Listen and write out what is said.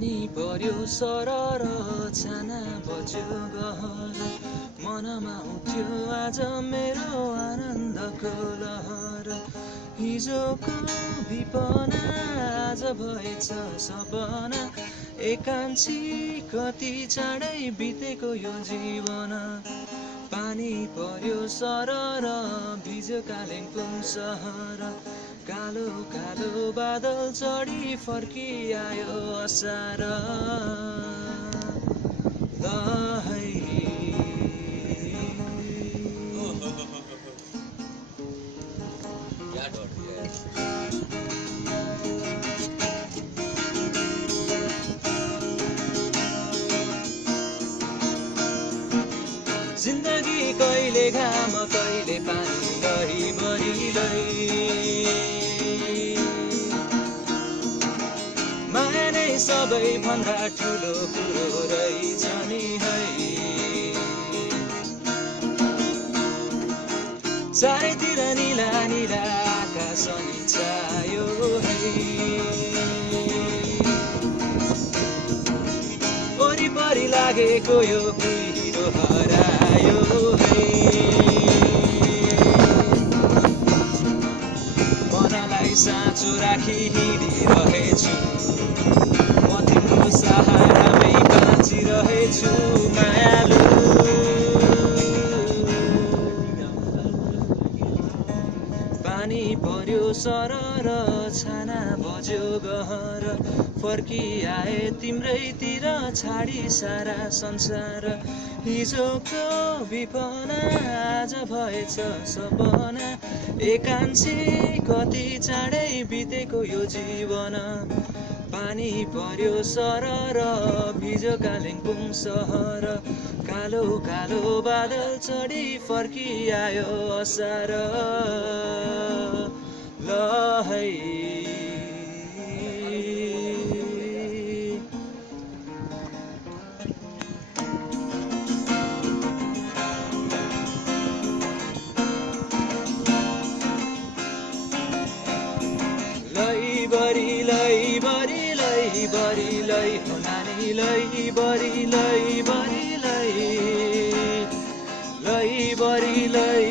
पानी पर्यो सरर छाना बज्यो गहर मनमा उठ्यो आज मेरो आनन्दको लहर हिजोको विपना आज भएछ सपना एकांशी कति चाँडै बितेको यो जीवन पानी पर्यो सरर भिज्यो कालिम्पोङ सहर कालो कालो बादल चढी फर्किआयो असार लहै जिन्दगी कहिले घाम कहिले पानी लही बढी माया नै सबैभन्दा ठुलो कुरो रहेछ नि है चारैतिर नीला नीला आकाश नि छायो है वरिपरि लागेको यो कुहिरो हरायो है मनलाई साँचो राखी हिँडिरहेछु म तिम्रो सहारामै बाँचिरहेछु मायालु पानी पर्यो सरर छाना बज्यो गहर फर्किआए तिम्रैतिर छाडी सारा संसार हिजोको विपना आज भएछ सपना एकांशी कति चाँडै बितेको यो जीवन पानी पर्यो सरर भिज्यो कालिम्पोङ सहर कालो कालो बादल चढी फर्किआयो असार लहै लै हो नानी लै बरी लै